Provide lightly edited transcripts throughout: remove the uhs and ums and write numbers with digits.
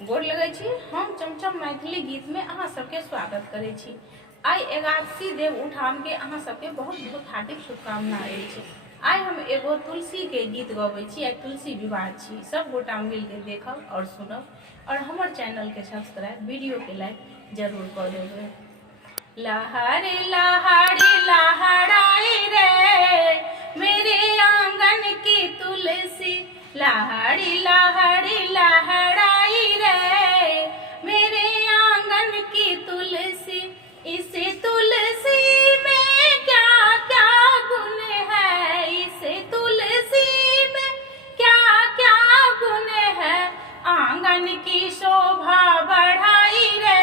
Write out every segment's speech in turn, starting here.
गोर लगै छी। हम चमचम मैथिली गीत में अहाँ सबके स्वागत करै छी। आई एकादशी देव उठान के अहाँ सबके बहुत बहुत हार्दिक शुभकामना अछि। आई हम एगो तुलसी के गीत गबै छी। आई तुलसी विवाह छी। सब गोटा मिल के देखब और सुनब और हमर चैनल के सब्सक्राइब, वीडियो के लाइक जरूर कर देबै। लहरे लहरे लहराई रे मेरे आंगन की तुलसी, लहरी लहरी लहराई रे मेरे आंगन की तुलसी। इस तुलसी में क्या क्या गुण है, इस तुलसी में क्या क्या गुण है। आंगन की शोभा बढ़ाई रे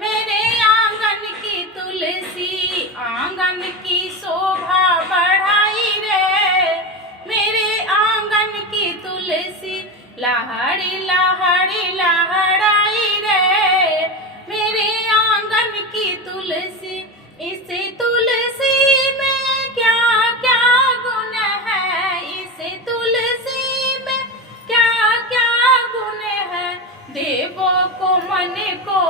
मेरे आंगन की तुलसी, आंगन की शोभा बढ़ाई रे मेरे आंगन की तुलसी। लहरी लहरी लहराई रे मेरे आंगन की तुलसी। इस तुलसी में क्या क्या गुण है, इस तुलसी में क्या क्या गुण है। देवों को मन को